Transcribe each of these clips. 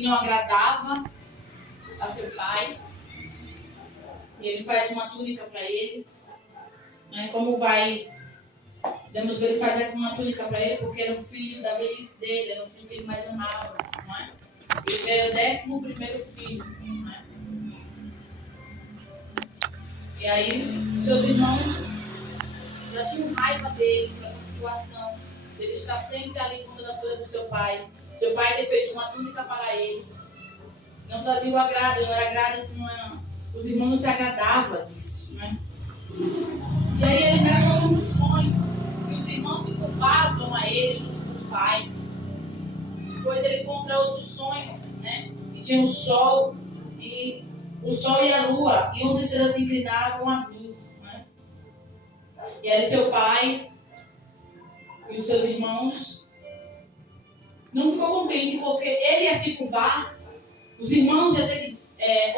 que não agradava a seu pai. E ele faz uma túnica para ele. Né? Como podemos ver, ele faz uma túnica para ele porque era o filho da velhice dele, era o filho que ele mais amava. Não é? Ele era o 11º filho. Não é? E aí, seus irmãos já tinham raiva dele por essa situação. Ele está sempre ali contando as coisas do seu pai. Seu pai ter feito uma túnica para ele. Não trazia o agrado, não era agrado, os irmãos não se agradavam disso. Né? E aí ele ganhou um sonho. E os irmãos se curvavam a ele junto com o pai. Depois ele encontra outro sonho, né? Que tinha o sol e a lua, e 11 estrelas se inclinavam a mim. Né? E aí seu pai e os seus irmãos não ficou contente, porque ele ia se curvar, os irmãos iam ter que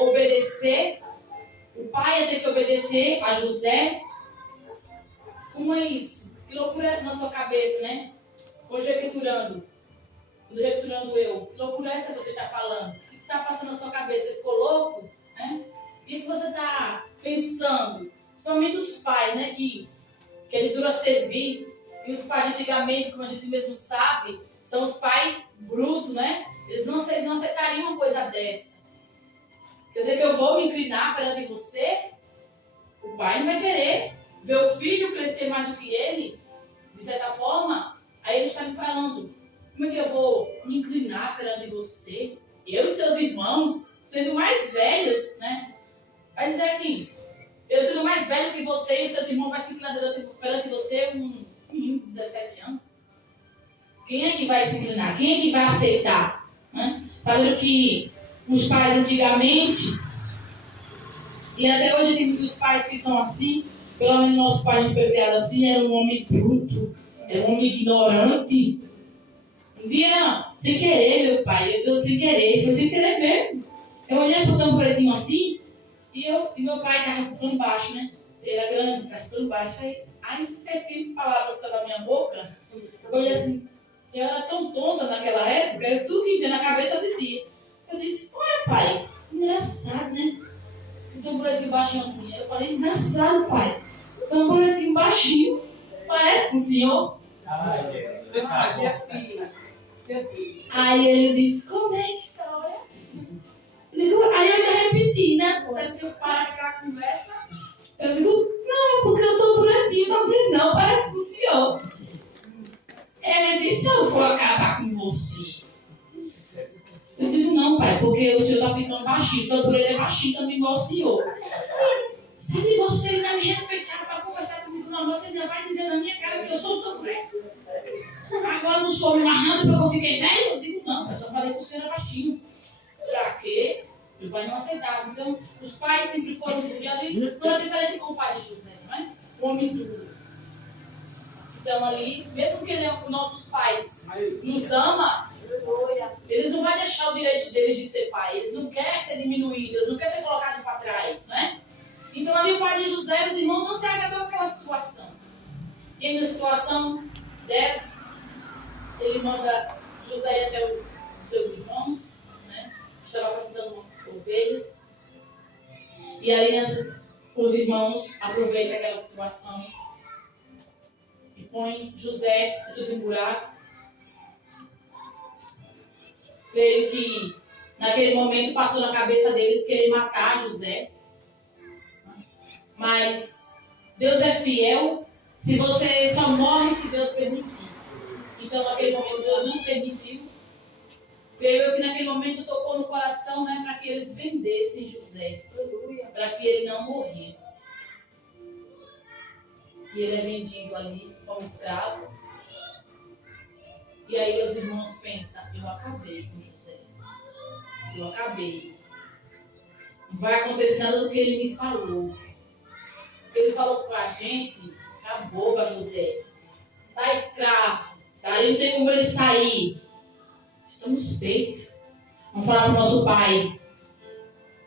obedecer, o pai ia ter que obedecer a José. Como é isso? Que loucura é essa na sua cabeça, né? Conjecturando eu. Que loucura é essa que você está falando? O que está passando na sua cabeça? Você ficou louco? Né? O que você está pensando? Principalmente os pais, né? Que ele dura serviço. E os pais de antigamente, como a gente mesmo sabe, são os pais brutos, né? Eles não aceitariam uma coisa dessa. Quer dizer que eu vou me inclinar perante você? O pai não vai querer ver o filho crescer mais do que ele, de certa forma. Aí ele está me falando, como é que eu vou me inclinar perante você? Eu e seus irmãos, sendo mais velhos, né? Vai dizer que eu sendo mais velho que você e seus irmãos vai se inclinar perante você um menino de 17 anos. Quem é que vai se inclinar? Quem é que vai aceitar? Né? Sabendo que os pais antigamente, e até hoje tem muitos pais que são assim, pelo menos nosso pai, a gente foi criado assim, era um homem bruto, era um homem ignorante. Um dia, sem querer, meu pai, eu sem querer, foi sem querer mesmo. Eu olhei pro tamboretinho assim, e meu pai estava ficando baixo, né? Ele era grande, estava ficando baixo. Aí a infeliz palavra que saiu da minha boca, eu olhei assim, eu era tão tonta naquela época, tudo que vinha na cabeça eu dizia. Eu disse, ué, pai, engraçado, né? O tamboretinho baixinho assim. Eu falei, engraçado, pai, o tamboretinho baixinho, parece com o senhor. Minha filha. Aí ele disse, como é que história? Aí eu ainda repeti, né? Você que eu paro com aquela conversa. Eu digo, não, é porque eu tô buraquinho, tá vendo? Não, parece com o senhor. Ele disse, eu vou acabar com você. Eu digo, não, pai, porque o senhor tá ficando baixinho. Então por ele é baixinho também igual o senhor. Se você ainda me respeitar para conversar comigo na voz, você ainda vai dizer na minha cara que eu sou o tamboreto. Agora não sou mais nada porque eu fiquei velho? Eu digo, não, mas eu falei que o senhor era baixinho. Pra quê? Meu pai não aceitava. Então, os pais sempre foram criados. Não é diferente com o pai de José, não é? O homem duro. Então, ali, mesmo que os nossos pais nos amam, eles não vão deixar o direito deles de ser pai. Eles não querem ser diminuídos, eles não querem ser colocados para trás, não é? Então, ali o pai de José, os irmãos não se agradou com aquela situação. E aí, na situação dessas, ele manda José ir até os seus irmãos, né? Estava apacentando ovelhas. E aí os irmãos aproveitam aquela situação e põem José tudo em buraco. Creio que naquele momento passou na cabeça deles querer matar José. Mas Deus é fiel. Se você só morre se Deus permitir. Então naquele momento Deus não permitiu. Creio eu que naquele momento tocou no coração, né, para que eles vendessem José, para que ele não morresse. E ele é vendido ali como escravo. E aí os irmãos pensam, eu acabei com José. Eu acabei. Não vai acontecer nada do que ele me falou. Ele falou para a gente, acabou para José. Está escravo, daí não tem como ele sair. Estamos feitos. Vamos falar para o nosso pai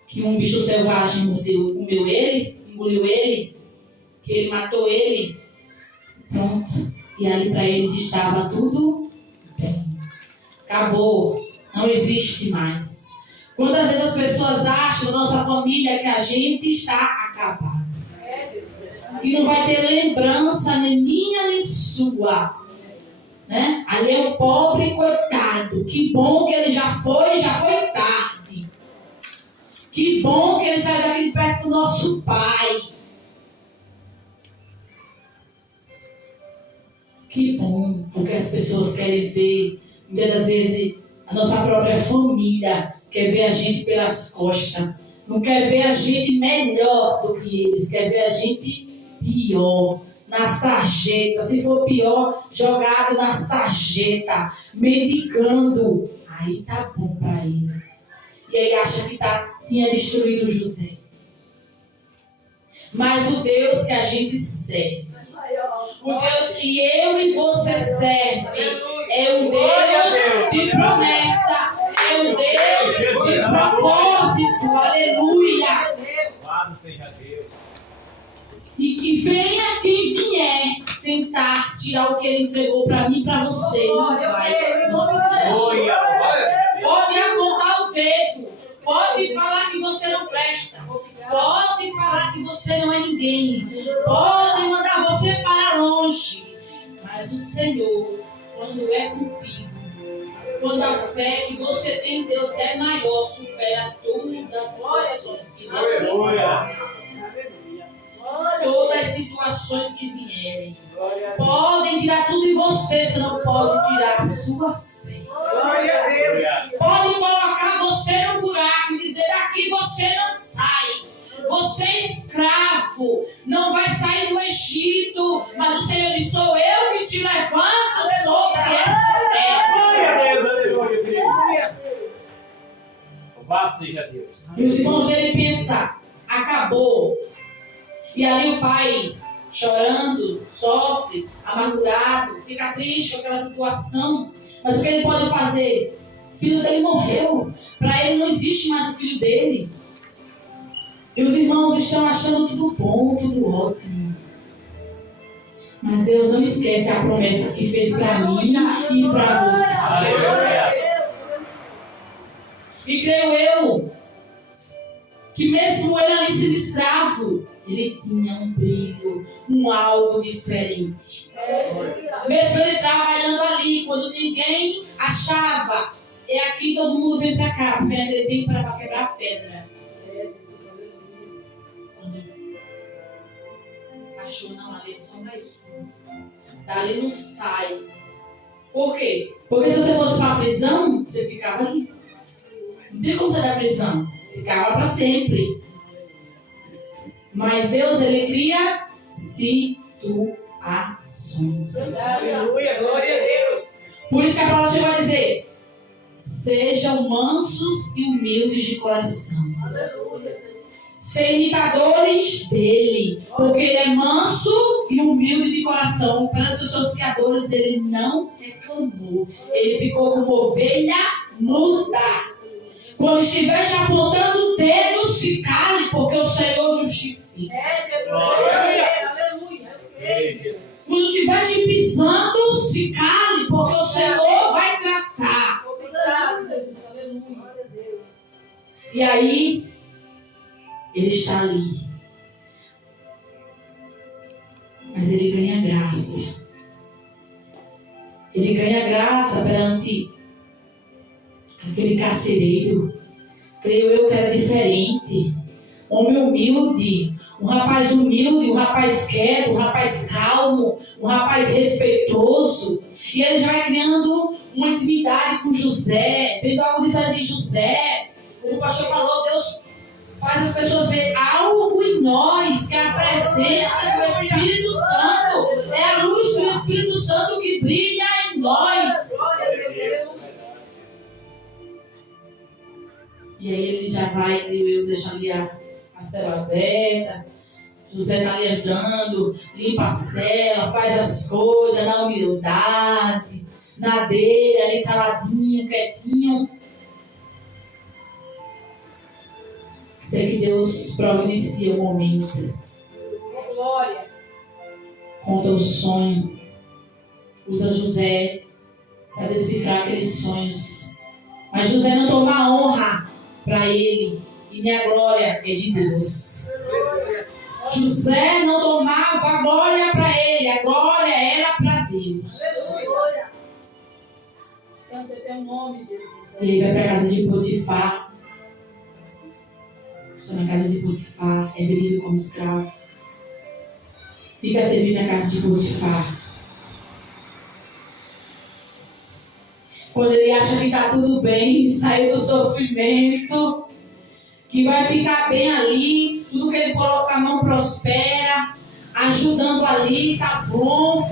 que um bicho selvagem comeu ele, engoliu ele, que ele matou ele. Pronto. E ali para eles estava tudo bem. Acabou. Não existe mais. Quantas vezes as pessoas acham na nossa família que a gente está acabado. E não vai ter lembrança nem minha nem sua. Né? Ali é o pobre coitado. Que bom que ele já foi tarde. Que bom que ele saiu daqui de perto do nosso pai. Que bom, porque as pessoas querem ver, muitas das vezes, a nossa própria família quer ver a gente pelas costas. Não quer ver a gente melhor do que eles, quer ver a gente pior, na sarjeta. Se for pior, jogado na sarjeta, mendigando. Aí tá bom para eles. E aí acha que tinha destruído José. Mas o Deus que a gente serve, o Deus que eu e você serve, é um Deus de promessa, é um Deus de propósito. Aleluia. Louvado seja Deus. E que venha quem vier tentar tirar o que ele entregou para mim e para você. Não vai conseguir. Pode apontar o dedo. Pode falar que você não presta. Pode falar que você não é ninguém. Pode mandar você para longe. Mas o Senhor, quando é contigo, quando a fé que você tem em Deus é maior, supera todas as situações que vierem. Todas as situações que vierem. Podem tirar tudo de você, você não pode tirar a sua fé. Glória a Deus. Podem colocar você no buraco e dizer: daqui você não sai. Você é escravo, não vai sair do Egito. Mas o Senhor diz: sou eu que te levanto sobre essa terra. Glória a Deus, aleluia. Louvado seja Deus. E os irmãos dele pensam: acabou. E ali o pai, chorando, sofre, amargurado, fica triste com aquela situação. Mas o que ele pode fazer? O filho dele morreu. Para ele não existe mais o filho dele. E os irmãos estão achando tudo bom, tudo ótimo. Mas Deus não esquece a promessa que fez para mim e para você. Aleluia. E creio eu que mesmo ele ali sendo escravo, ele tinha um brilho, um algo diferente. Mesmo ele trabalhando ali, quando ninguém achava, é aqui, todo mundo vem para cá, porque naquele tempo era para quebrar pedra. Quando ele achou, não, ali é só mais um. Dali não sai. Por quê? Porque se você fosse para a prisão, você ficava ali. Não tem como sair da prisão. Ficava para sempre. Mas Deus, ele cria situações. Aleluia, glória a Deus. Por isso que a palavra vai dizer: sejam mansos e humildes de coração. Aleluia. Ser imitadores dele. Porque ele é manso e humilde de coração. Para os seus criadores, ele não reclamou. Ele ficou como ovelha muda. Quando estiver já apontando o dedo, se cale, porque o Senhor justifica. Jesus. Aleluia. Quando estiver te pisando, se cale, porque o Senhor vai tratar. Obrigado, Jesus. Aleluia. E aí, ele está ali. Mas ele ganha graça. Ele ganha graça perante aquele carcereiro. Creio eu que era diferente. Homem humilde, um rapaz humilde, um rapaz quieto, um rapaz calmo, um rapaz respeitoso. E ele já vai criando uma intimidade com José, vendo algo diferente de José. Como o pastor falou, Deus faz as pessoas ver algo em nós, que é a presença do Espírito Santo. É a luz do Espírito Santo que brilha em nós. E aí ele já vai, creio eu, deixa ali a cela aberta. José está ali ajudando, limpa a cela, faz as coisas na humildade, na dele, ali caladinho, quietinho. Até que Deus providencia o momento. Glória. Conta o sonho. Usa José para decifrar aqueles sonhos. Mas José não tomou a honra para ele. E nem a glória é de Deus. José não tomava a glória para ele. A glória era para Deus. Aleluia. Santo é teu nome, Jesus. Ele vai para a casa de Potifar. Está na casa de Potifar. É vendido como escravo. Fica servindo na casa de Potifar. Quando ele acha que está tudo bem, saiu do sofrimento, que vai ficar bem ali, tudo que ele coloca a mão prospera, ajudando ali, tá bom.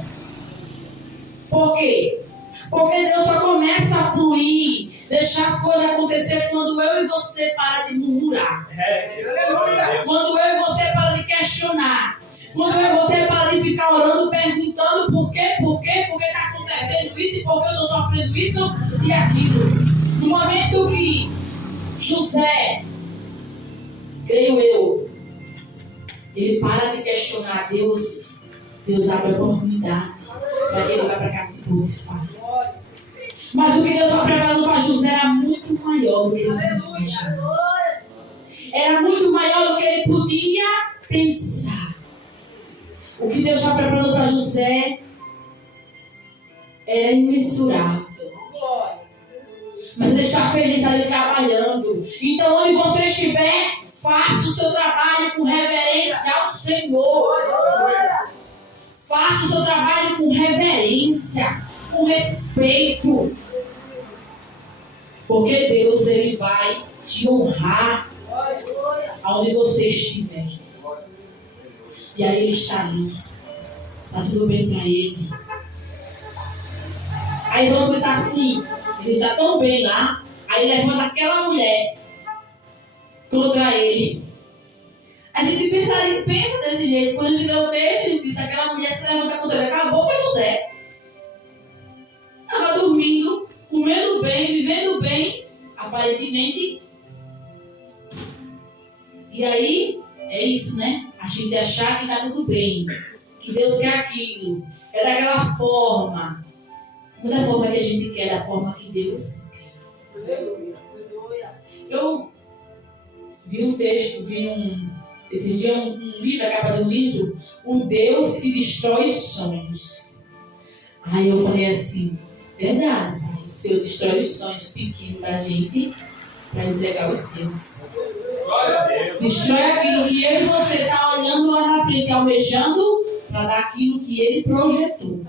Por quê? Porque Deus só começa a fluir, deixar as coisas acontecer quando eu e você para de murmurar. Quando eu e você para de questionar. Quando eu e você para de ficar orando, perguntando por que está acontecendo isso e por que eu estou sofrendo isso e aquilo. No momento que José, creio eu, ele para de questionar Deus, Deus abre a oportunidade para que ele vá para a casa de Potifar. Mas o que Deus estava preparando para José era muito maior do que ele imaginava. Era muito maior do que ele podia pensar. O que Deus estava preparando para José era imensurável. Mas ele está feliz ali trabalhando. Então, onde você estiver, faça o seu trabalho com reverência ao Senhor. Faça o seu trabalho com reverência, com respeito. Porque Deus, ele vai te honrar aonde você estiver. E aí ele está ali. Está tudo bem para ele. Aí vamos pensar assim. Ele está tão bem lá. Aí levanta aquela mulher contra ele. A gente pensa desse jeito. Quando a gente lê o texto, a gente diz: aquela mulher se levanta contra ele. Acabou para José. Estava dormindo, comendo bem, vivendo bem, aparentemente. E aí, é isso, né? A gente achar que está tudo bem, que Deus quer aquilo, é daquela forma. Não da forma que a gente quer, da forma que Deus quer. Eu vi um texto, esses dias um livro, a capa de um livro, O Deus que Destrói Sonhos. Aí eu falei assim, verdade, pai, o Senhor destrói os sonhos pequenos da gente para entregar os seus. Destrói aquilo que eu e você está olhando lá na frente, almejando, para dar aquilo que Ele projetou.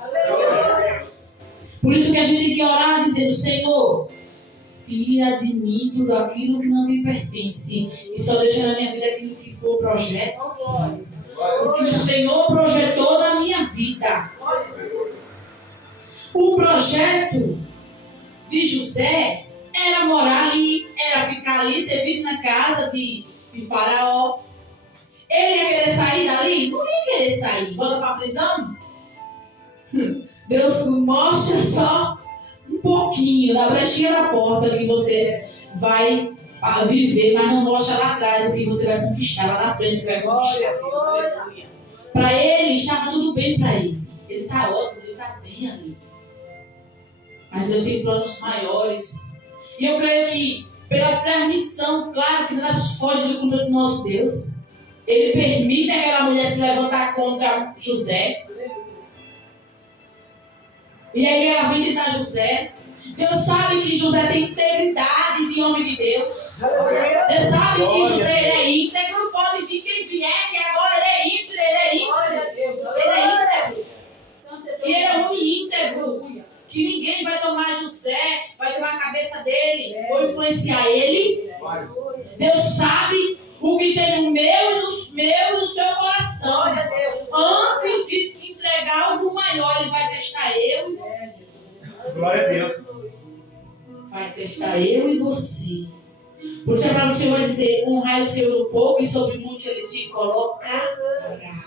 Por isso que a gente tem que orar dizendo: Senhor, tira de mim tudo aquilo que não me pertence e só deixa na minha vida aquilo que for projeto. O que o Senhor projetou na minha vida. O projeto de José era morar ali, era ficar ali, servindo na casa de Faraó. Ele ia querer sair dali? Não ia querer sair. Volta para a prisão? Deus mostra só um pouquinho, na brechinha da porta que você vai viver, mas não mostra lá atrás o que você vai conquistar, lá na frente você vai conquistar. Para ele, estava tudo bem para ele. Ele está ótimo, ele está bem ali. Mas Deus tem planos maiores. E eu creio que, pela permissão, claro que nada foge do controle do nosso Deus. Ele permite aquela mulher se levantar contra José. E aí ela vem tentar José. Deus sabe que José tem integridade de homem de Deus. Deus sabe que José ele é íntegro. Pode vir quem vier, que agora ele é íntegro. Ele é íntegro. Que ele é um homem íntegro. Que ninguém vai tomar José, vai tomar a cabeça dele, ou influenciar ele. Deus sabe o que tem no meu e no seu coração. Antes de entregar algo maior, ele vai testar eu e você. Glória a Deus. Vai testar eu e você. Por isso a palavra do Senhor vai dizer: honrai o Senhor no pouco e sobre muito ele te colocará.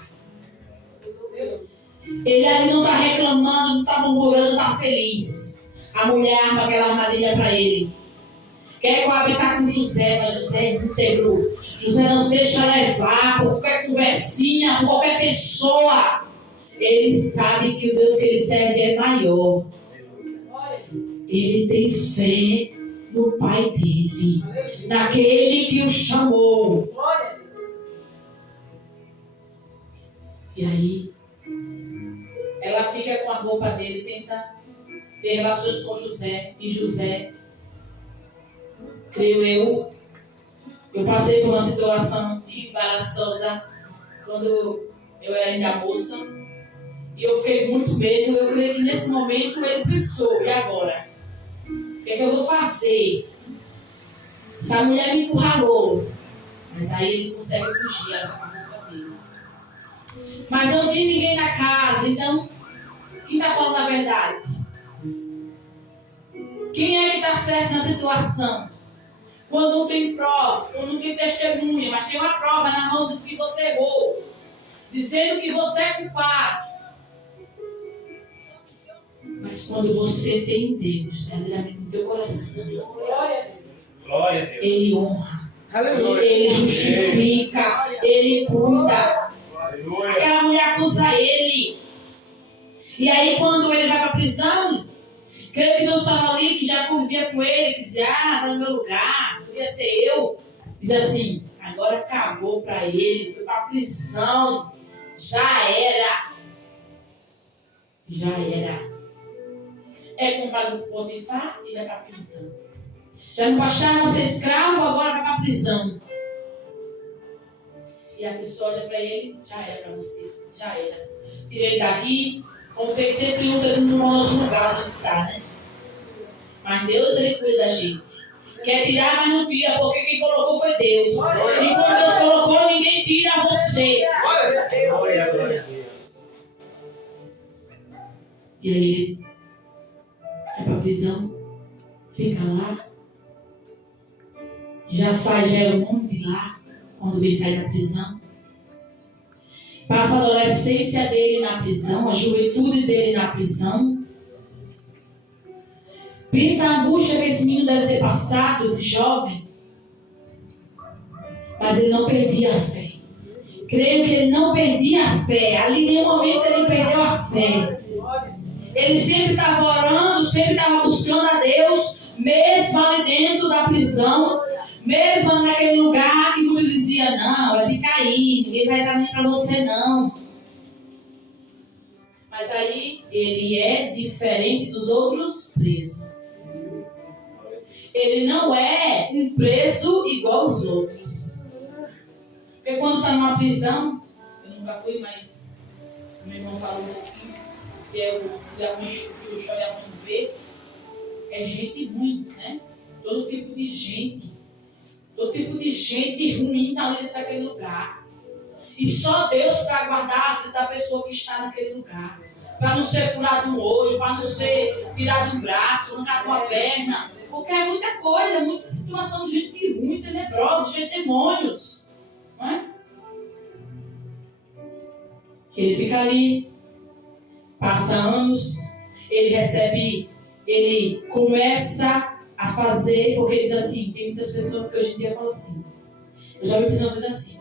Ele ali não está reclamando, não está murmurando, está feliz. A mulher arma aquela armadilha para ele. Quer que o habitar com José, mas José é íntegro. José não se deixa levar por qualquer conversinha, por qualquer pessoa. Ele sabe que o Deus que ele serve é maior. Ele tem fé no Pai dele, naquele que o chamou. Glória a Deus. E aí, ela fica com a roupa dele, tenta ter relações com José. E José, creio eu passei por uma situação embaraçosa quando eu era ainda moça. E eu fiquei com muito medo. Eu creio que nesse momento ele pensou, e agora? O que é que eu vou fazer? Essa mulher me encurralou. Mas aí ele consegue fugir, ela tá com a roupa dele. Mas não tinha ninguém na casa, então quem está falando a verdade? Quem é que está certo na situação? Quando não tem provas, quando não tem testemunha, mas tem uma prova na mão de que você errou, dizendo que você é culpado. Mas quando você tem Deus, verdadeiramente no teu coração, Glória a Deus. Glória a Deus. Ele honra, Aleluia. Ele justifica, Ele cuida. Aleluia. Aquela mulher acusa ele. E aí quando ele vai para a prisão, creio que Deus estava ali, que já convivia com ele, que dizia, está no meu lugar, podia ser eu. Diz assim, agora acabou para ele, foi para a prisão, já era. Já era. É comprado por Potifar e vai para a prisão. Já não bastava ser escravo, agora vai para a prisão. E a pessoa olha para ele, já era para você, já era. Tirei ele daqui, como tem sempre um dedo no nosso lugar onde está, né? Mas Deus, ele cuida da gente. Quer tirar, mas não tira, porque quem colocou foi Deus. E quando Deus colocou, ninguém tira você. Glória a Deus. E aí ele vai para a prisão, fica lá, já sai, já é o nome de lá, quando vem sair da prisão. Passa a adolescência dele na prisão, a juventude dele na prisão. Pensa a angústia que esse menino deve ter passado, esse jovem. Mas ele não perdia a fé. Creio que ele não perdia a fé. Ali em nenhum momento ele perdeu a fé. Ele sempre estava orando, sempre estava buscando a Deus, mesmo ali dentro da prisão, mesmo naquele lugar que mundo dizia, não, vai ficar aí, ninguém vai dar nem para você não. Mas aí ele é diferente dos outros presos. Ele não é um preso igual aos outros. Porque quando está numa prisão, eu nunca fui, mas o meu irmão falou um pouquinho, que é o show e a fome ver, é gente ruim, né? Todo tipo de gente ruim está ali dentro daquele lugar. E só Deus para guardar a vida da pessoa que está naquele lugar. Para não ser furado no olho, para não ser tirado um braço, arrancado uma perna. Porque é muita coisa, é muita situação de gente ruim, tenebrosa, de demônios. Não é? Ele fica ali, passa anos, ele começa a fazer, porque ele diz assim, tem muitas pessoas que hoje em dia falam assim, eu já vi pessoas dizendo assim,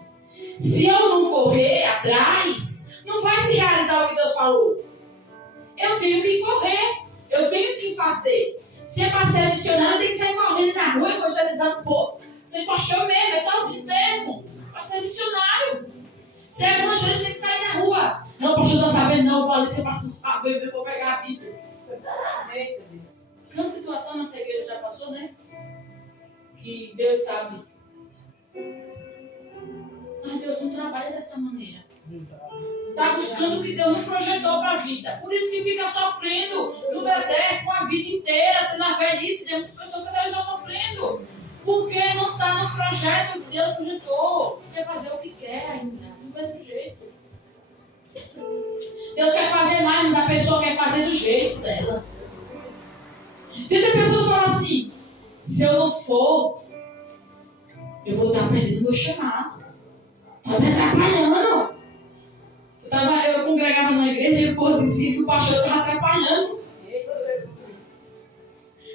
se eu não correr atrás, não vai se realizar o que Deus falou. Eu tenho que correr, eu tenho que fazer. Se é para ser missionário, tem que sair correndo na rua, evangelizando o povo. Ser pastor mesmo, é sozinho mesmo, para ser missionário. Se é evangelista, tem que sair na rua. Não, pastor, não sabendo, não, eu falei, se é para saber, eu vou pegar a Bíblia. Eita Deus. Quanta situação nessa igreja já passou, né? Que Deus sabe. Mas Deus não trabalha dessa maneira. Está buscando o que Deus não projetou para a vida. Por isso que fica sofrendo no deserto a vida inteira, tendo a velhice. Tem muitas pessoas que até já sofrendo. Porque não está no projeto que Deus projetou. Quer fazer o que quer ainda, do mesmo jeito. Deus quer fazer mais, mas a pessoa quer fazer do jeito dela. Tem pessoas que falam assim, se eu não for, eu vou estar perdendo meu chamado. Está me atrapalhando. Eu congregava na igreja e o povo dizia que o pastor estava atrapalhando.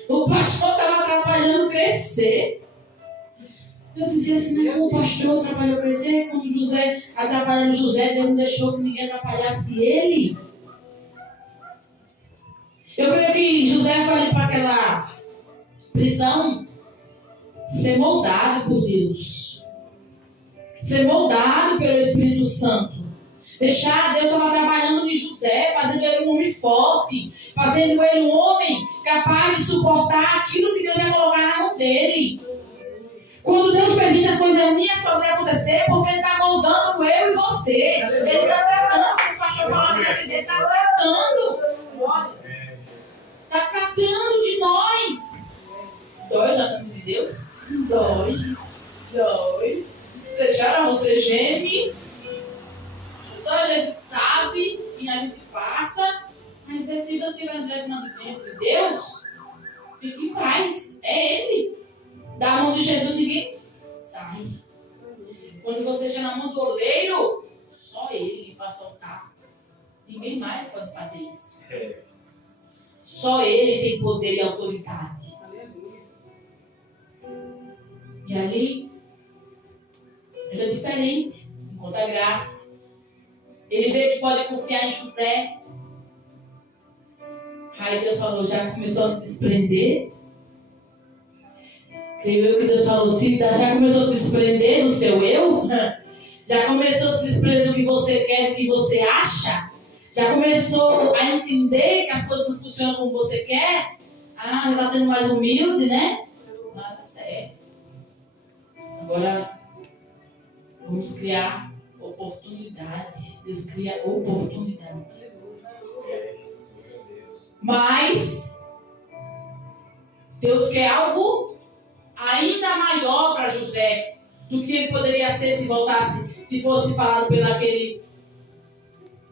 O pastor estava atrapalhando crescer. Eu dizia assim, não, o pastor atrapalhou crescer, quando José atrapalhando José, Deus não deixou que ninguém atrapalhasse ele. Eu creio que José foi ali para aquela prisão ser moldado por Deus. Ser moldado pelo Espírito Santo. Deixar, Deus estava trabalhando em José, fazendo ele um homem forte, fazendo ele um homem capaz de suportar aquilo que Deus ia colocar na mão dele. Quando Deus permite as coisas ruins para acontecer, porque Ele está moldando eu e você. Ele está tratando, o pastor falou na dele, está tratando. Está tratando de nós. Dói o tratamento de Deus? Dói. Dói. Você chora, você geme. Só Jesus sabe que a gente passa. Mas se não estiver no direcionamento do tempo de Deus, fique em paz. É Ele. Da mão de Jesus ninguém sai. Quando você estiver na mão do oleiro, só Ele para soltar. Ninguém mais pode fazer isso. Só Ele tem poder e autoridade. E ali, Ele é diferente. Encontra graça. Ele vê que pode confiar em José. Aí Deus falou, já começou a se desprender. Creio eu que Deus falou, já começou a se desprender do seu eu? Já começou a se desprender do que você quer, do que você acha? Já começou a entender que as coisas não funcionam como você quer? Ah, está sendo mais humilde, né? Ah, tá certo. Agora, vamos criar oportunidade. Deus cria oportunidade. Mas, Deus quer algo ainda maior para José do que ele poderia ser se voltasse, se fosse falado pelo aquele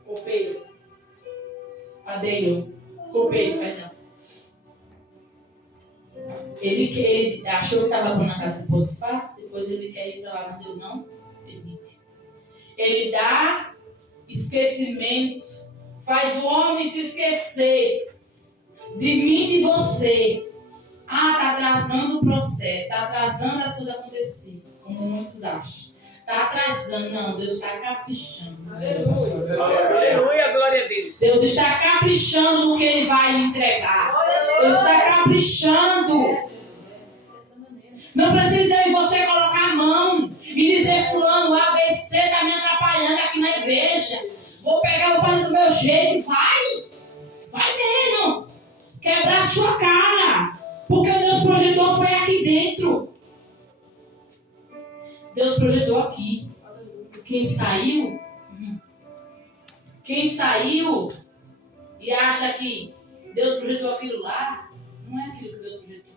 copeiro, copeiro, perdão. Ele achou que estava bom na casa de Potifar, depois ele quer ir para lá, mas Deus não permite. Ele dá esquecimento, faz o homem se esquecer de mim e de você. Ah, está atrasando o processo, está atrasando as coisas acontecerem, como muitos acham. Está atrasando, não, Deus está caprichando. Aleluia, glória a Deus. Deus está caprichando no que Ele vai lhe entregar. Deus está caprichando. Não precisa eu e você colocar a mão e dizer, fulano, o ABC está me atrapalhando aqui na igreja. Vou pegar, vou fazer do meu jeito. Vai mesmo. Quebrar a sua cara. Porque Deus projetou foi aqui dentro. Deus projetou aqui. Quem saiu e acha que Deus projetou aquilo lá, não é aquilo que Deus projetou.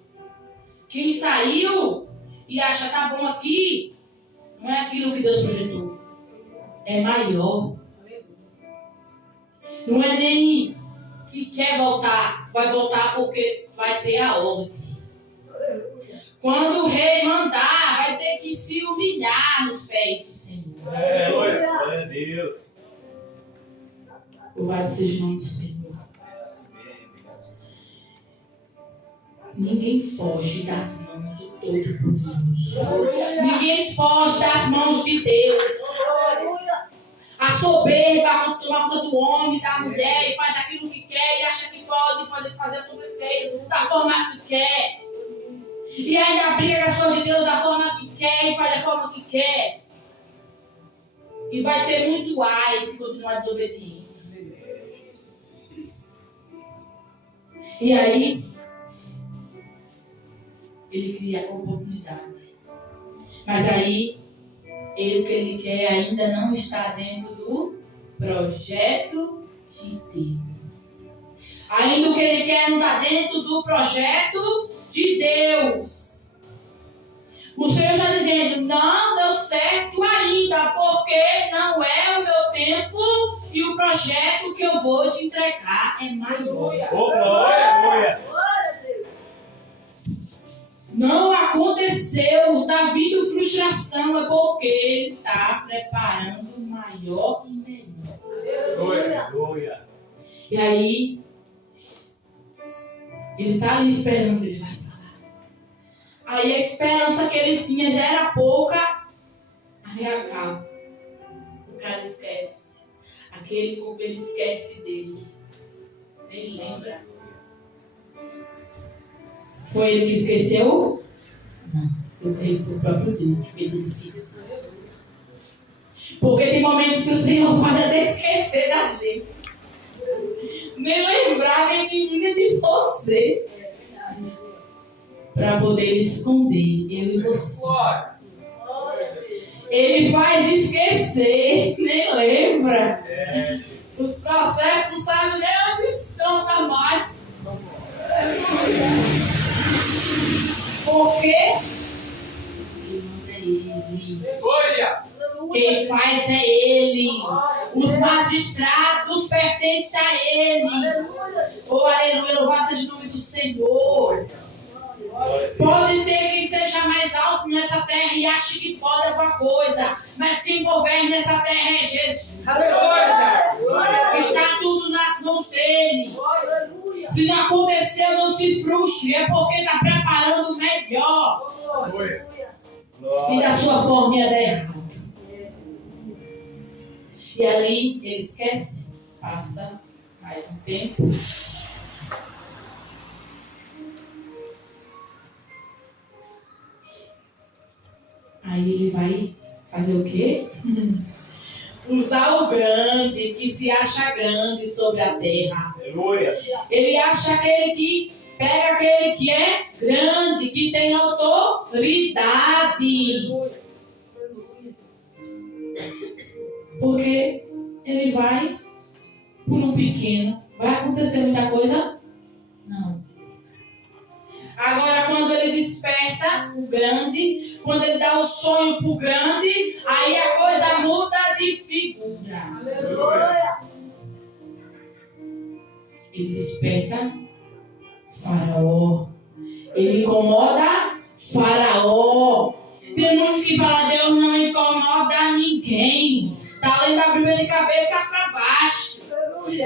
Quem saiu e acha que tá bom aqui, não é aquilo que Deus projetou. É maior. Não é nem que quer voltar, vai voltar porque vai ter a ordem. Quando o rei mandar, vai ter que se humilhar nos pés do Senhor. Glória a Deus. Louvado seja o nome do Senhor. Ninguém foge das mãos do Todo-Poderoso. Ninguém foge das mãos de Deus. A soberba toma conta do homem, da mulher, e faz aquilo que quer, e acha que pode fazer acontecer da forma que quer. E ainda briga com as coisas de Deus da forma que quer, e faz da forma que quer. E vai ter muito ai se continuar desobediente. E aí, ele cria oportunidade. Mas aí, o que ele quer ainda não está dentro do projeto de Deus. Ainda o que ele quer não está dentro do projeto de Deus. O Senhor está dizendo, não deu certo ainda, porque não é o meu tempo e o projeto que eu vou te entregar é maior. Glória. Não aconteceu, está vindo frustração, é porque ele está preparando o maior e melhor. Glória. E aí, ele está ali esperando, ele vai falar. Aí a esperança que ele tinha já era pouca, aí acaba. O cara esquece. Aquele corpo, ele esquece deles. Nem lembra. Foi ele que esqueceu? Não. Eu creio que foi o próprio Deus que fez ele esquecer. Porque tem momentos que o Senhor faz até esquecer da gente. Nem lembrar, nem de você. Para poder esconder eu e você. Ele faz esquecer, nem lembra. Os processos não sabem nem onde estão, tá mais. Por quê? Quem faz é Ele. Os magistrados pertencem a Ele. Oh, aleluia, louvado seja o nome do Senhor. Pode ter quem seja mais alto nessa terra e ache que pode alguma coisa, mas quem governa essa terra é Jesus. Está tudo nas mãos dele. Se não aconteceu, não se frustre, é porque está preparando o melhor. E da sua forma ia dar errado. E ali ele esquece, passa mais um tempo. Aí ele vai fazer o quê? Usar o grande, que se acha grande sobre a terra. Aleluia. Ele acha aquele que pega aquele que é grande, que tem autoridade. Porque ele vai por um pequeno. Vai acontecer muita coisa? Não. Agora, quando ele desperta o grande, quando ele dá o sonho pro grande, aí a coisa muda de figura. Aleluia. Ele desperta Faraó. Ele incomoda Faraó. Tem muitos que falam, Deus não incomoda ninguém. Tá lendo a Bíblia de cabeça para baixo.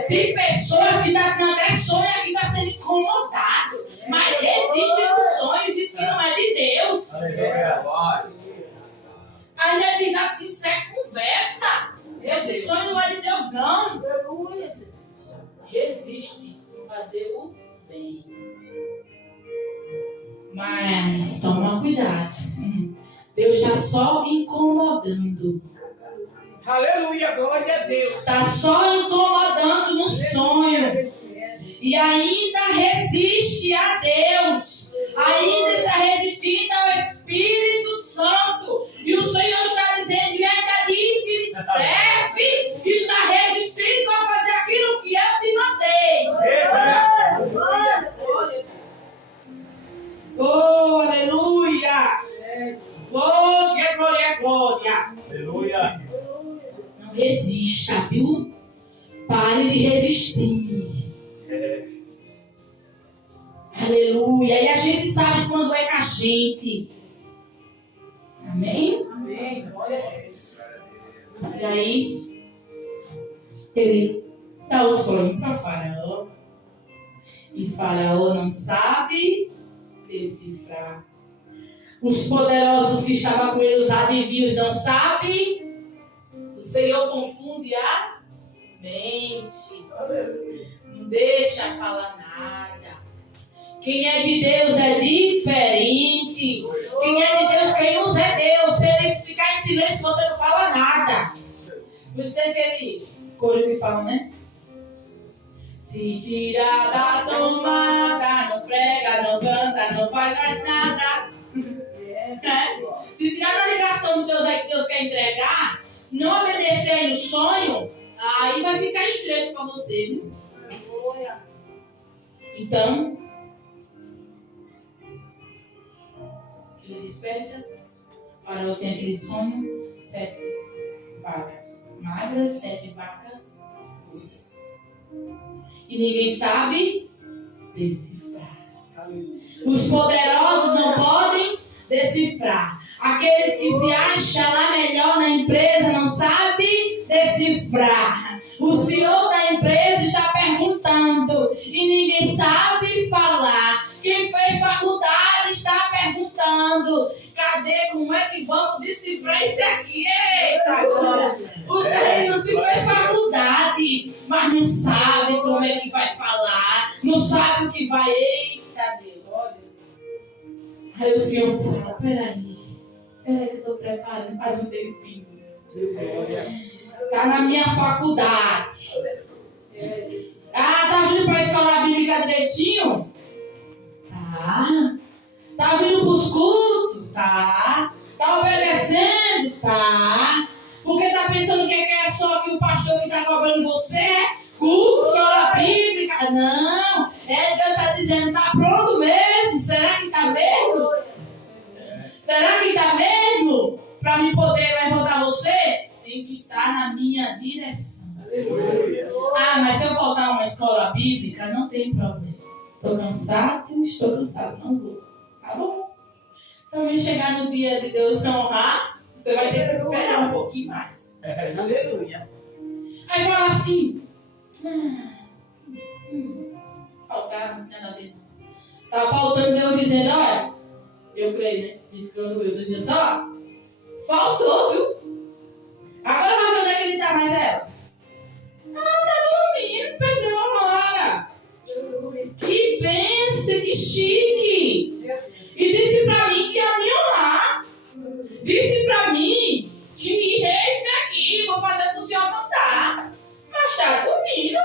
Tem pessoas que até sonham que está sendo incomodado, mas resiste no sonho, diz que não é de Deus. Ainda diz assim, isso é conversa. Esse sonho não é de Deus, não. Resiste em fazer o bem. Mas toma cuidado. Deus está só incomodando. Aleluia, glória a Deus. Está só incomodando no sonho. E ainda resiste a Deus. Ainda está resistindo ao Espírito Santo. E o Senhor está dizendo, e ainda diz que me serve. E está resistindo a fazer aquilo que eu te mandei. Oh, aleluia. Glória, glória, glória. Aleluia. Não resista, viu? Pare de resistir. Aleluia. E a gente sabe quando é com a gente. Amém? Amém. Glória a Deus. E aí, ele dá o sonho para Faraó. E Faraó não sabe decifrar. Os poderosos que estavam com ele, os adivinhos, não sabem. O Senhor confunde a mente. Não deixa falar nada. Quem é de Deus é diferente. Quem é de Deus, quem usa é Deus. Se ele ficar em silêncio, você não fala nada. Por isso tem aquele coro que fala, né? Se tirar da tomada, não prega, não canta, não faz mais nada. Se tirar da ligação de Deus aí que Deus quer entregar, se não obedecer aí no sonho, aí vai ficar estreito para você, viu? Então, ele desperta, Faraó tem aquele sonho, 7 vacas magras, 7 vacas gordas. E ninguém sabe decifrar. Os poderosos não podem decifrar. Aqueles que se acham lá melhor na empresa não sabem decifrar. O senhor da empresa está perguntando e ninguém sabe falar. Quem fez faculdade está perguntando: cadê, como é que vamos decifrar isso aqui? Eita, agora. Os terrenos que fez faculdade, mas não sabe como é que vai falar, não sabe o que vai. Eita, Deus. Aí o senhor fala, peraí que eu estou preparando faz um tempinho. Tá na minha faculdade. Tá vindo para a escola bíblica direitinho? Tá vindo para os cultos? Tá obedecendo? Tá. Porque tá pensando que é só que o pastor que tá cobrando você? Culto, escola bíblica? Não. Deus está dizendo, tá pronto mesmo? Será que tá mesmo? Será que tá mesmo? Para me poder levantar você? Tem que estar na minha direção. Mas se eu faltar uma escola bíblica, não tem problema. Estou cansado, não vou. Tá bom? Também chegar no dia de Deus honrar, você vai ter que esperar um pouquinho mais. Aleluia. Aí fala assim, faltava, não tem nada a ver. Tá faltando Deus dizendo, olha, eu creio, né? Quando eu dizia só, faltou, viu? Agora vai ver onde é que ele tá mais ela. Tá dormindo, perdeu a hora. Que benção, que chique. E disse pra mim que ia me honrar. Disse pra mim que eis-me aqui, vou fazer o que o senhor mandar. Mas tá dormindo.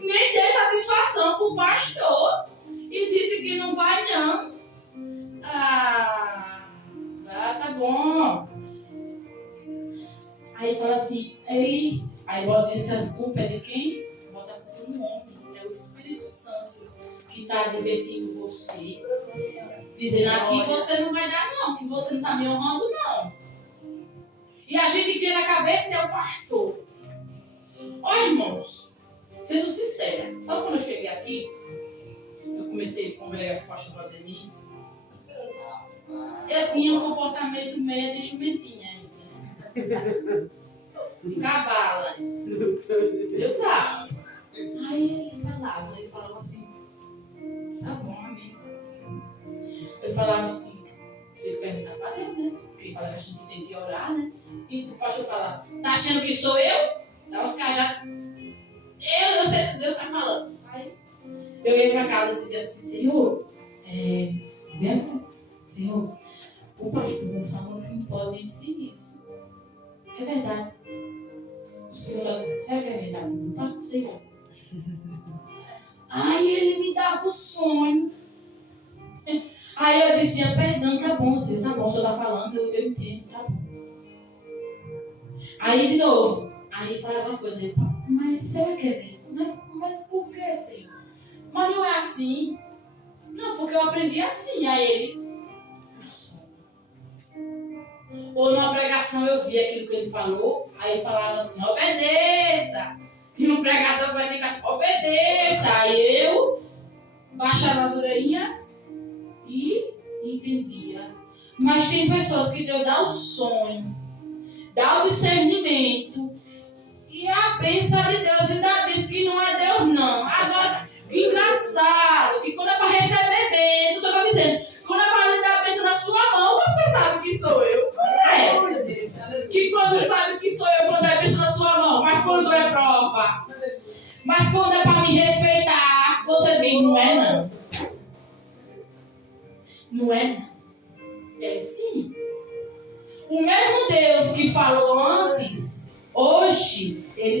Nem dei satisfação pro pastor. E disse que não vai não. Tá bom. Aí fala assim, aí diz que as culpas é de quem? Bota a culpa no homem. É o Espírito Santo que está divertindo você. Dizendo aqui você não vai dar não, que você não está me honrando não. E a gente cria na cabeça é o pastor. Ó irmãos, sendo sincera, então quando eu cheguei aqui, eu comecei a congregar com o pastor Valdemir, eu tinha um comportamento meio de jumentinha ainda. Cavala. Eu sabe. Aí ele falava assim, tá bom, amigo. Eu falava assim, ele perguntava pra Deus, né? Porque ele fala que a gente tem que orar, né? E o pastor falava, tá achando que sou eu? Dá uns cajados. Eu sei que Deus tá falando. Aí eu ia pra casa e dizia assim, Senhor, Senhor, o pastor falou que não pode isso. É verdade. O Senhor, será que é verdade? Não tá, Senhor. Aí ele me dava o sonho. Aí eu dizia, perdão, tá bom, Senhor, tá bom, o Senhor tá falando, eu entendo, tá bom. Aí de novo, aí ele falava uma coisa, mas será que é verdade? Mas por que, Senhor? Mas não é assim. Não, porque eu aprendi assim. Aí ele, ou numa pregação eu vi aquilo que ele falou, aí ele falava assim, obedeça. Tinha um pregador que vai ter que obedeça. Aí eu baixava as orelhinhas e entendia. Mas tem pessoas que Deus dá o sonho, dá o discernimento, e a bênção de Deus ainda diz que não é Deus não. Agora, que engraçado, que quando é para receber bênção, só estou dizendo, quando é para lhe dar a bênção na sua mão, você sabe que sou eu. Que quando sabe que sou eu, quando é bênção na sua mão, mas quando é prova. Mas quando é para me respeitar, você diz, não é não. Não é não. É sim. O mesmo Deus que falou antes, hoje, ele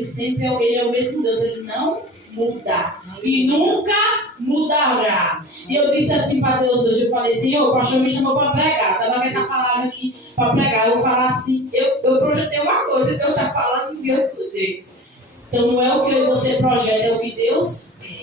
é o mesmo Deus, ele não muda. E nunca mudará. E eu disse assim para Deus hoje, eu falei, Senhor, o pastor me chamou para pregar. Estava com essa palavra aqui para pregar. Eu vou falar assim, eu projetei uma coisa, então eu estou falando de outro jeito. Então não é o que você projeta, é o que Deus quer.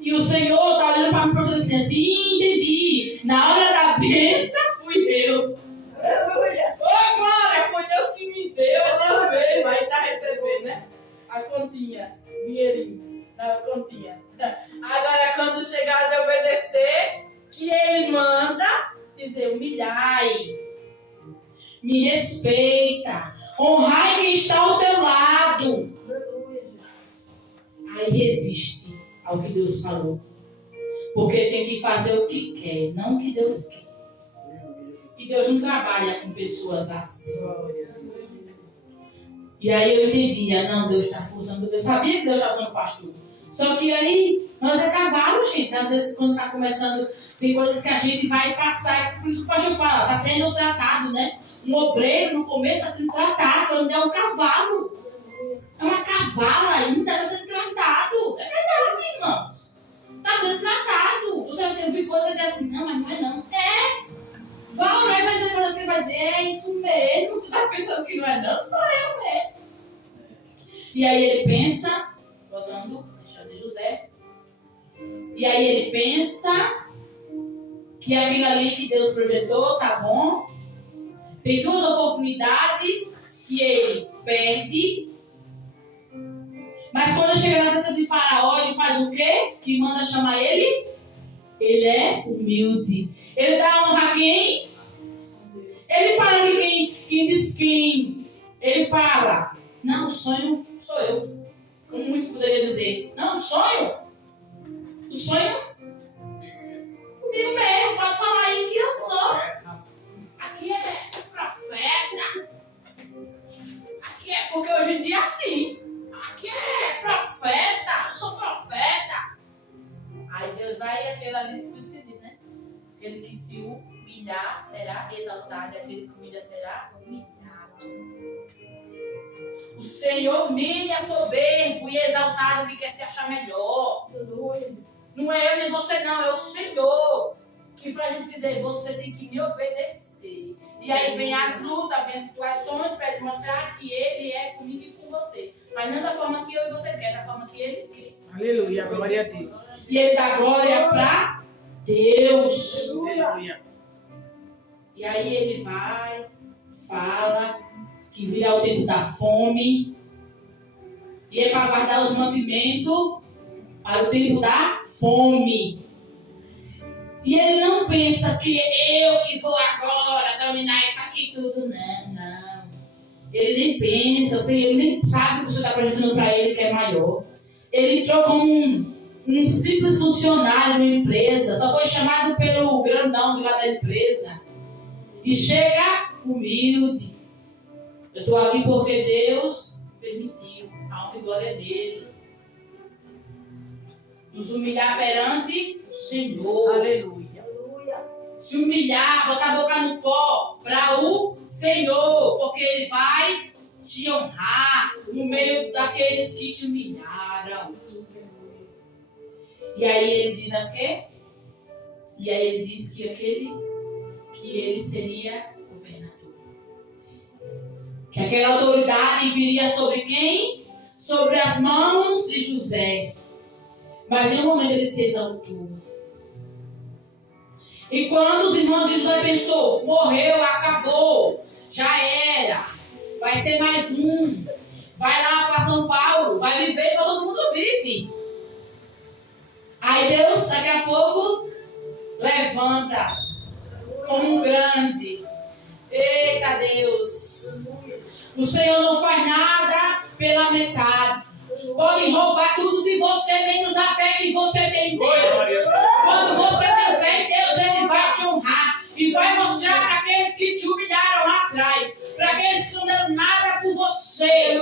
E o Senhor está olhando para mim e falando assim, entendi. Na hora da bênção fui eu. Ô glória, foi Deus que me deu, é Deus mesmo. Aí está recebendo, né? A continha, dinheirinho, na continha. Agora quando chegar de obedecer, que ele manda dizer, humilhai, me respeita, honrai quem está ao teu lado. Aí resiste ao que Deus falou. Porque tem que fazer o que quer, não o que Deus quer. E Deus não trabalha com pessoas assim. E aí eu entendia, não, Deus está usando. Eu sabia que Deus estava usando o pastor. Só que aí, nós é cavalo, gente. Às vezes, quando está começando, tem coisas que a gente vai passar. Por isso que o pastor fala, está sendo tratado, né? Um obreiro, no começo, está sendo tratado. Quando é um cavalo. É uma cavala ainda, está sendo tratado. É verdade, irmãos. Está sendo tratado. Você vai ter ouvir coisas assim, não, mas não é não. É. Vai orar e vai dizer para ele, vai dizer, é isso mesmo. Tu tá pensando que não é não? Só eu mesmo. E aí ele pensa, voltando, deixando de José. E aí ele pensa que aquilo ali que Deus projetou, tá bom. Tem duas oportunidades que ele perde. Mas quando chega na presença de Faraó, ele faz o quê? Que manda chamar ele? Ele é humilde. Ele dá honra a quem? Ele fala de quem diz quem. Ele fala, não, o sonho sou eu. Como muitos poderiam dizer, não, o sonho comigo mesmo. Pode falar aí que eu sou. Aqui é profeta. Aqui é porque hoje em dia é assim. Aqui é profeta. Eu sou profeta. Aí Deus vai aquele ali, por isso que diz, né? Aquele que se humilhar será exaltado, e aquele que humilha será humilhado. O Senhor humilha soberbo e exaltado que quer se achar melhor. Não é eu nem você não, é o Senhor que faz a gente dizer, você tem que me obedecer. E aí vem as lutas, vem as situações para ele mostrar que ele é comigo e com você. Mas não da forma que eu e você quer, da forma que ele quer. Aleluia, glória a Deus. E ele dá glória para Deus. Aleluia. E aí ele vai, fala que virá o tempo da fome. E é para guardar os mantimentos para o tempo da fome. E ele não pensa que eu que vou agora dominar isso aqui tudo. Não. Ele nem pensa, ele nem sabe o que você está projetando para ele que é maior. Ele entrou como um simples funcionário numa empresa, só foi chamado pelo grandão lá da empresa. E chega humilde. Eu estou aqui porque Deus permitiu. A honra e glória dele. Nos humilhar perante o Senhor. Aleluia. Se humilhar, botar a boca no pó para o Senhor, porque Ele vai te honrar no meio daqueles que te humilharam. E aí ele diz o quê? E aí ele diz que ele seria governador. Que aquela autoridade viria sobre quem? Sobre as mãos de José. Mas em nenhum momento ele se exaltou. E quando os irmãos de José pensou, morreu, acabou, já era, vai ser mais um, vai lá para São Paulo, vai viver igual todo mundo vive. Aí Deus, daqui a pouco, levanta como um grande. Eita Deus! O Senhor não faz nada pela metade. Podem roubar tudo de você, menos a fé que você tem em Deus. Quando você tem fé em Deus, Ele vai te honrar. E vai mostrar para aqueles que te humilharam lá atrás. Para aqueles que não deram nada por você.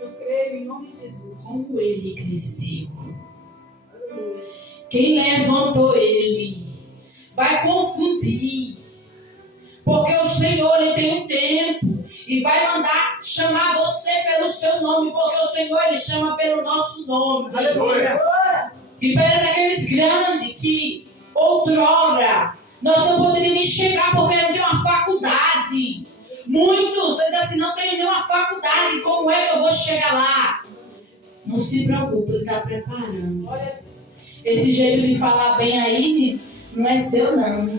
Eu creio em nome de Jesus. Como Ele cresceu. Quem levantou Ele vai confundir. Porque o Senhor, Ele tem um tempo. E vai mandar chamar você pelo seu nome. Porque o Senhor, Ele chama pelo nosso nome. Aleluia. E perto daqueles grandes que outrora nós não poderíamos nem chegar porque não tem uma faculdade. Muitos dizem assim, não tem nenhuma faculdade. Como é que eu vou chegar lá? Não se preocupe, Ele está preparando. Esse jeito de falar bem aí não é seu não.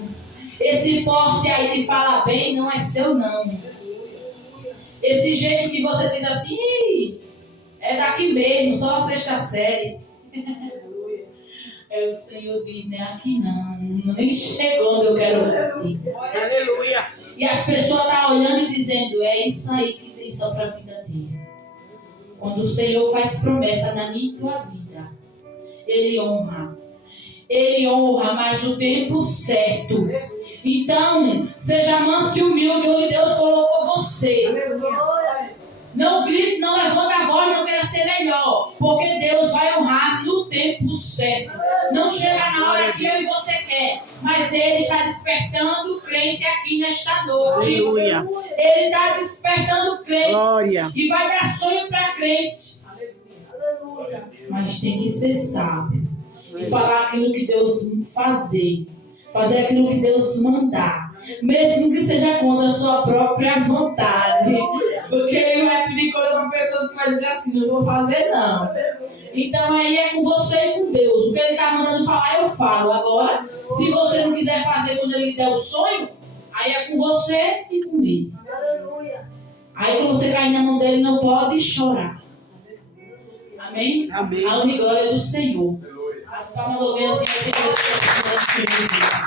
Esse porte aí de falar bem não é seu não. Esse jeito que você diz assim, é daqui mesmo, só a 6ª série. É, o Senhor diz, né? Aqui não, nem chegou onde eu quero você. Aleluia. E as pessoas estão olhando e dizendo, é isso aí que tem só para a vida dele. Quando o Senhor faz promessa na minha e tua vida, Ele honra. Ele honra, mas o tempo certo. Então, seja manso e humilde onde Deus colocou você. Não grite, não levanta a voz, não queira ser melhor. Porque Deus vai honrar no tempo certo. Não chega na hora que eu e você quer. Mas Ele está despertando o crente aqui nesta noite. Aleluia. Ele está despertando o crente. Glória. E vai dar sonho para crente. Mas tem que ser sábio. E falar aquilo que Deus fazer. Fazer aquilo que Deus mandar. Mesmo que seja contra a sua própria vontade. Porque Ele vai pedir coisa para pessoas que vai dizer assim, não vou fazer não. Então aí é com você e com Deus. O que Ele está mandando falar, eu falo. Agora, se você não quiser fazer quando Ele lhe der o sonho, aí é com você e com Ele. Aí quando você cair na mão dele, não pode chorar. Amém? Amém. A honra e glória do Senhor. As palmas do governo, Senhor, Deus.